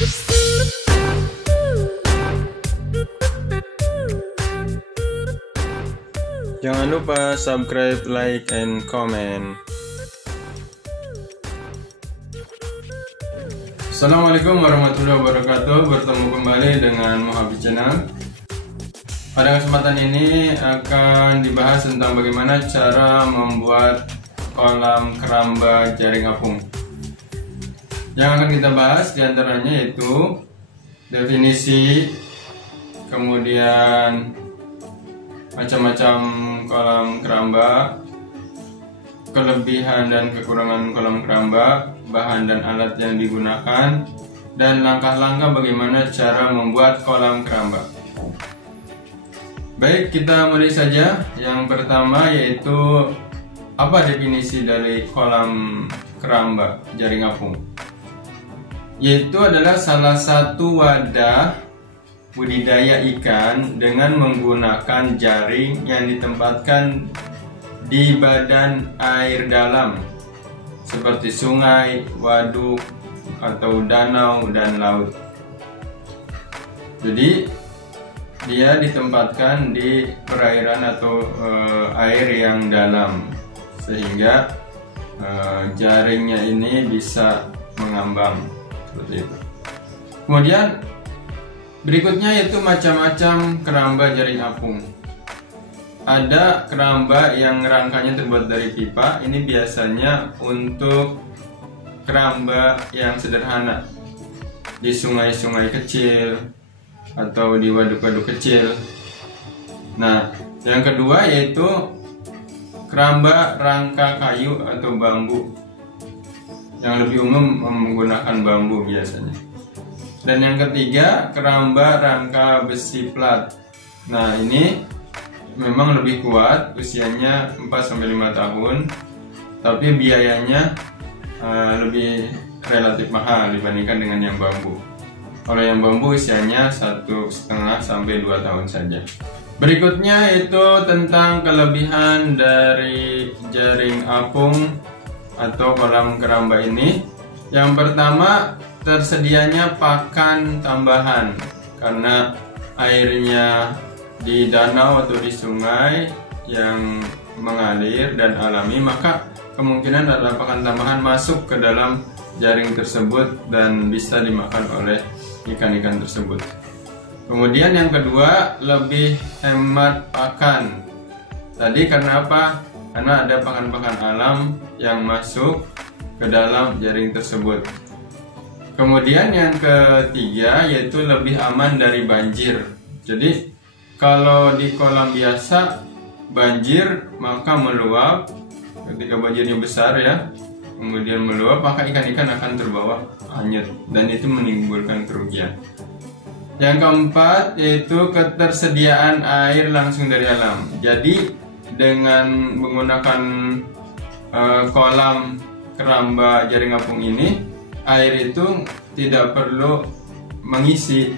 Jangan lupa subscribe, like, and comment. Assalamualaikum warahmatullahi wabarakatuh. Bertemu kembali dengan Mohabi Channel. Pada kesempatan ini akan dibahas tentang bagaimana cara membuat kolam keramba jaring apung. Yang akan kita bahas diantaranya yaitu definisi, kemudian macam-macam kolam keramba, kelebihan dan kekurangan kolam keramba, bahan dan alat yang digunakan, dan langkah-langkah bagaimana cara membuat kolam keramba. Baik, kita mulai saja. Yang pertama yaitu apa definisi dari kolam keramba jaring apung? Yaitu adalah salah satu wadah budidaya ikan dengan menggunakan jaring yang ditempatkan di badan air dalam seperti sungai, waduk, atau danau dan laut. Jadi dia ditempatkan di perairan atau air yang dalam sehingga jaringnya ini bisa mengambang seperti itu. Kemudian berikutnya yaitu macam-macam keramba jaring apung. Ada keramba yang rangkanya terbuat dari pipa. Ini biasanya untuk keramba yang sederhana di sungai-sungai kecil atau di waduk-waduk kecil. Nah, yang kedua yaitu keramba rangka kayu atau bambu. Yang lebih umum menggunakan bambu biasanya. Dan yang ketiga, keramba rangka besi plat. Nah, ini memang lebih kuat, usianya 4-5 tahun, tapi biayanya lebih relatif mahal dibandingkan dengan yang bambu. Kalau yang bambu usianya 1,5-2 tahun saja. Berikutnya itu tentang kelebihan dari jaring apung atau kolam keramba ini. Yang pertama, tersedianya pakan tambahan karena airnya di danau atau di sungai yang mengalir dan alami, maka kemungkinan adalah pakan tambahan masuk ke dalam jaring tersebut dan bisa dimakan oleh ikan-ikan tersebut. Kemudian yang kedua, lebih hemat pakan. Tadi karena apa? Karena ada pakan-pakan alam yang masuk ke dalam jaring tersebut. Kemudian yang ketiga yaitu lebih aman dari banjir. Jadi kalau di kolam biasa banjir maka meluap, ketika banjirnya besar ya, kemudian meluap maka ikan-ikan akan terbawa hanyut dan itu menimbulkan kerugian. Yang keempat yaitu ketersediaan air langsung dari alam. Jadi dengan menggunakan kolam keramba jaring apung ini, air itu tidak perlu mengisi.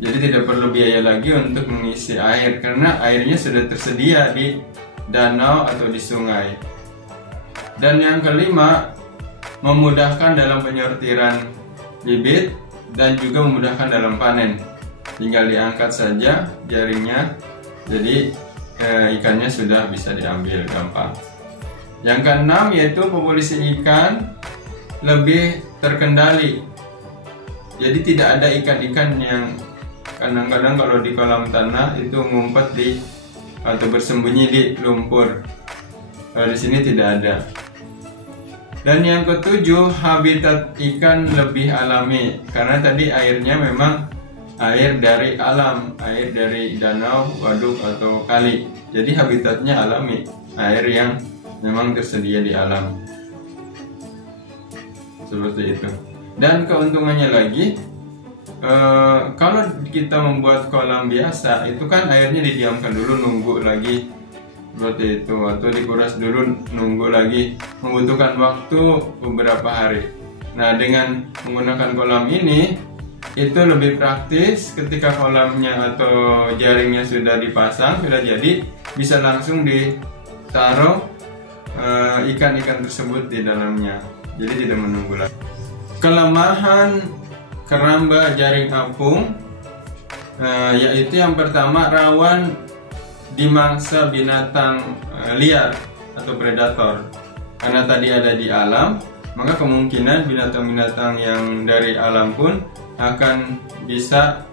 Jadi tidak perlu biaya lagi untuk mengisi air karena airnya sudah tersedia di danau atau di sungai. Dan yang kelima, memudahkan dalam penyortiran bibit dan juga memudahkan dalam panen. Tinggal diangkat saja jaringnya, jadi ikannya sudah bisa diambil gampang. Yang keenam yaitu populasi ikan lebih terkendali. Jadi tidak ada ikan-ikan yang kadang-kadang kalau di kolam tanah itu ngumpet di atau bersembunyi di lumpur. Kalau di sini tidak ada. Dan yang ketujuh, habitat ikan lebih alami karena tadi airnya memang air dari alam, air dari danau, waduk atau kali. Jadi habitatnya alami, air yang memang tersedia di alam. Seperti itu. Dan keuntungannya lagi, kalau kita membuat kolam biasa itu kan airnya didiamkan dulu, nunggu lagi seperti itu, atau dikuras dulu, nunggu lagi, membutuhkan waktu beberapa hari. Nah, dengan menggunakan kolam ini itu lebih praktis. Ketika kolamnya atau jaringnya sudah dipasang, sudah jadi, bisa langsung ditaruh ikan-ikan tersebut di dalamnya. Jadi tidak menunggu lagi. Kelemahan keramba jaring apung, yaitu yang pertama rawan dimangsa binatang liar atau predator. Karena tadi ada di alam, maka kemungkinan binatang-binatang yang dari alam pun akan bisa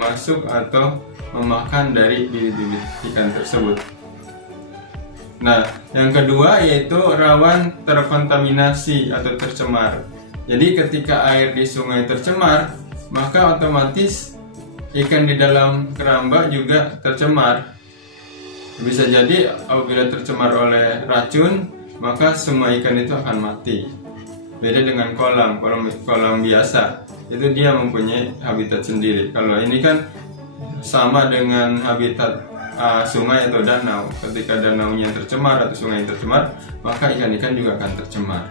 masuk atau memakan dari bibit-bibit ikan tersebut. Nah, yang kedua yaitu rawan terkontaminasi atau tercemar. Jadi ketika air di sungai tercemar, maka otomatis ikan di dalam keramba juga tercemar. Bisa jadi apabila tercemar oleh racun, maka semua ikan itu akan mati. Beda dengan kolam biasa, itu dia mempunyai habitat sendiri. Kalau ini kan sama dengan habitat sungai atau danau. Ketika danaunya tercemar atau sungai tercemar, maka ikan-ikan juga akan tercemar.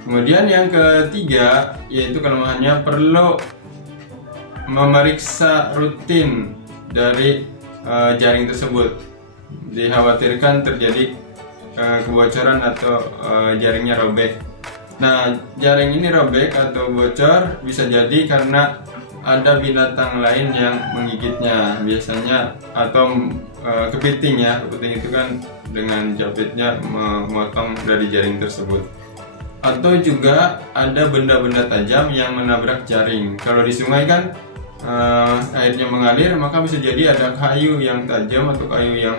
Kemudian yang ketiga yaitu kelemahannya perlu memeriksa rutin dari jaring tersebut. Dikhawatirkan terjadi kebocoran atau jaringnya robek. Nah, jaring ini robek atau bocor bisa jadi karena ada binatang lain yang menggigitnya biasanya, atau kepiting ya. Kepiting itu kan dengan japitnya memotong dari jaring tersebut. Atau juga ada benda-benda tajam yang menabrak jaring. Kalau di sungai kan airnya mengalir, maka bisa jadi ada kayu yang tajam atau kayu yang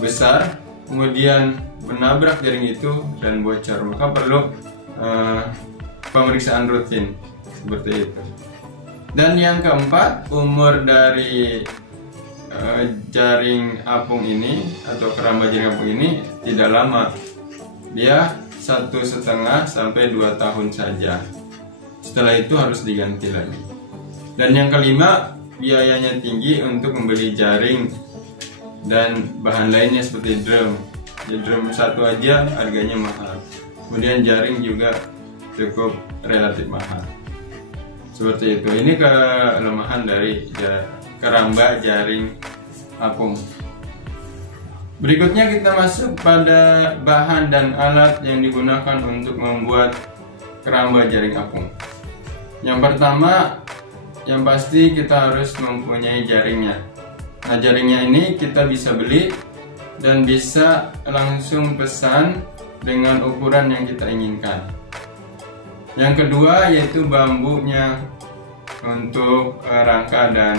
besar kemudian menabrak jaring itu dan bocor. Maka perlu pemeriksaan rutin seperti itu. Dan yang keempat, umur dari jaring apung ini atau keramba jaring apung ini tidak lama. Dia 1,5 sampai 2 tahun saja. Setelah itu harus diganti lagi. Dan yang kelima, biayanya tinggi untuk membeli jaring dan bahan lainnya seperti drum. Ya, drum satu aja harganya mahal. Kemudian jaring juga cukup relatif mahal. Seperti itu. Ini kelemahan dari keramba jaring apung. Berikutnya kita masuk pada bahan dan alat yang digunakan untuk membuat keramba jaring apung. Yang pertama, yang pasti kita harus mempunyai jaringnya. Nah, jaringnya ini kita bisa beli dan bisa langsung pesan dengan ukuran yang kita inginkan. Yang kedua yaitu bambunya untuk rangka dan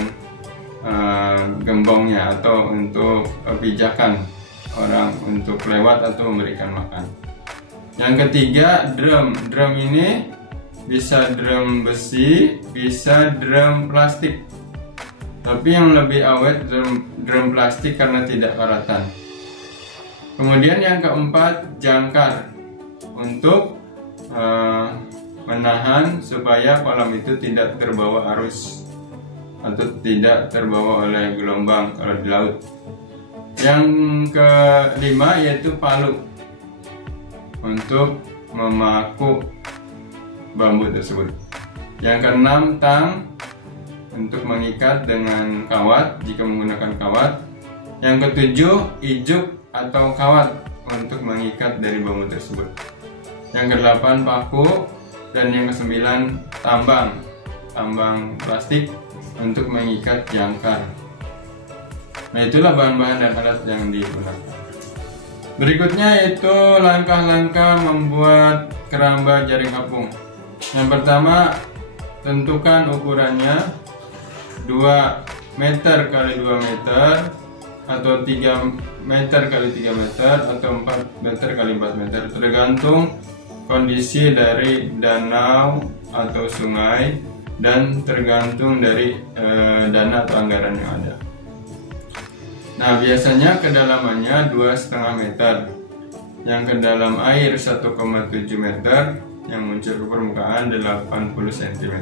gembongnya atau untuk pijakan orang untuk lewat atau memberikan makan. Yang ketiga drum. Drum ini bisa drum besi, bisa drum plastik. Tapi yang lebih awet drum plastik karena tidak karatan. Kemudian yang keempat jangkar untuk menahan supaya kolam itu tidak terbawa arus atau tidak terbawa oleh gelombang kalau di laut. Yang kelima yaitu palu untuk memaku bambu tersebut. Yang keenam tang untuk mengikat dengan kawat jika menggunakan kawat. Yang ketujuh ijuk atau kawat untuk mengikat dari bambu tersebut. Yang kedelapan paku, dan yang kesembilan tambang plastik untuk mengikat jangkar. Nah, itulah bahan-bahan dan alat yang digunakan. Berikutnya yaitu langkah-langkah membuat keramba jaring apung. Yang pertama, tentukan ukurannya 2 meter kali 2 meter atau 3 meter kali 3 meter atau 4 meter kali 4 meter, tergantung kondisi dari danau atau sungai dan tergantung dari dana atau anggaran yang ada. Nah, biasanya kedalamannya 2,5 meter, yang ke dalam air 1,7 meter, yang muncul ke permukaan 80 cm.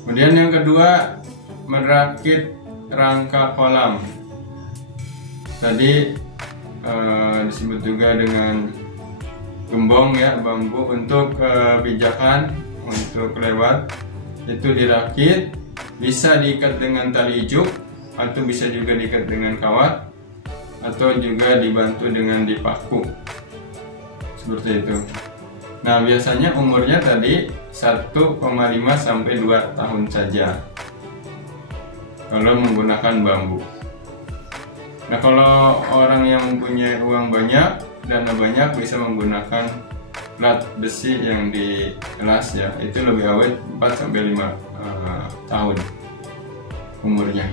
Kemudian yang kedua, merakit rangka kolam. Tadi disebut juga dengan gembong ya, bambu untuk pijakan untuk lewat. Itu dirakit, bisa diikat dengan tali ijuk atau bisa juga diikat dengan kawat atau juga dibantu dengan dipaku seperti itu. Nah, biasanya umurnya tadi 1,5 sampai 2 tahun saja kalau menggunakan bambu. Nah, kalau orang yang mempunyai uang banyak, dana banyak, bisa menggunakan plat besi yang dielas ya, itu lebih awet, 4 sampai 5 tahun umurnya.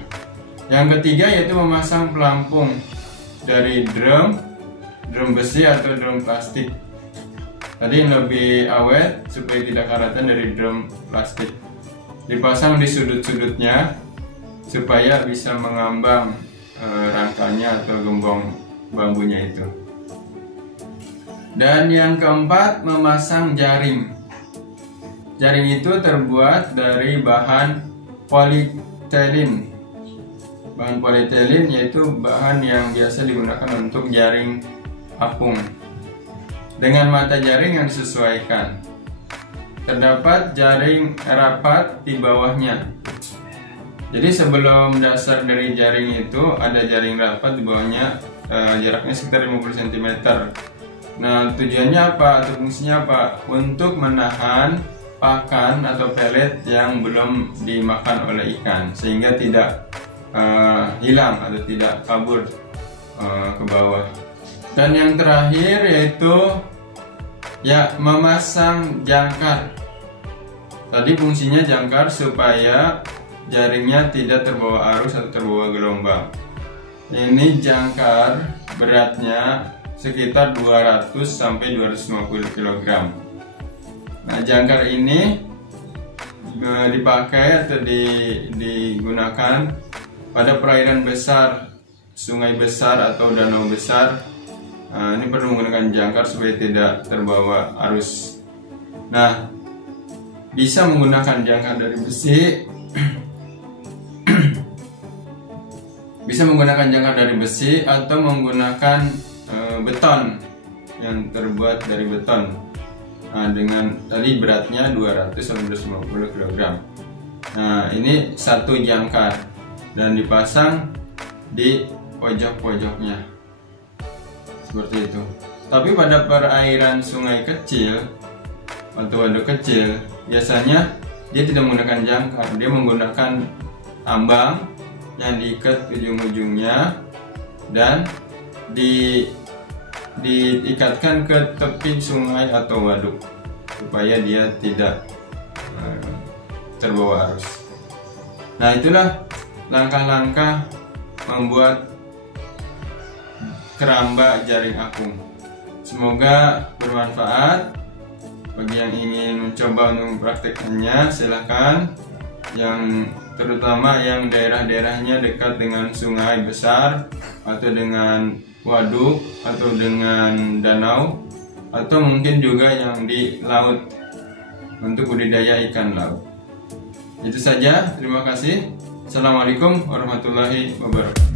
Yang ketiga yaitu memasang pelampung dari drum besi atau drum plastik. Tadi yang lebih awet supaya tidak karatan dari drum plastik. Dipasang di sudut-sudutnya supaya bisa mengambang rangkanya atau gembong bambunya itu. Dan yang keempat, memasang jaring. Jaring itu terbuat dari bahan polietilin. Bahan polietilin yaitu bahan yang biasa digunakan untuk jaring apung. Dengan mata jaring yang disesuaikan. Terdapat jaring rapat di bawahnya. Jadi sebelum dasar dari jaring itu ada jaring rapat di bawahnya, jaraknya sekitar 50 cm. Nah, tujuannya apa atau fungsinya apa? Untuk menahan pakan atau pelet yang belum dimakan oleh ikan, sehingga tidak hilang atau tidak kabur ke bawah. Dan yang terakhir yaitu ya, memasang jangkar. Tadi fungsinya jangkar supaya jaringnya tidak terbawa arus atau terbawa gelombang. Ini jangkar beratnya sekitar 200 sampai 250 kg. Nah, jangkar ini dipakai atau digunakan pada perairan besar, sungai besar atau danau besar. Ini perlu menggunakan jangkar supaya tidak terbawa arus. Nah, bisa menggunakan jangkar dari besi, bisa menggunakan jangkar dari besi atau menggunakan beton yang terbuat dari beton. Nah, dengan tadi beratnya 200 sampai 250 kg. Nah, ini satu jangkar dan dipasang di pojok-pojoknya. Seperti itu. Tapi pada perairan sungai kecil atau waduk kecil, biasanya dia tidak menggunakan jangkar, dia menggunakan ambang yang diikat ujung-ujungnya dan diikatkan ke tepi sungai atau waduk supaya dia tidak terbawa arus. Nah, itulah langkah-langkah membuat keramba jaring apung. Semoga bermanfaat. Bagi yang ingin mencoba untuk mempraktekannya, silahkan. Yang terutama yang daerah-daerahnya dekat dengan sungai besar atau dengan waduk atau dengan danau, atau mungkin juga yang di laut untuk budidaya ikan laut. Itu saja, terima kasih. Assalamualaikum warahmatullahi wabarakatuh.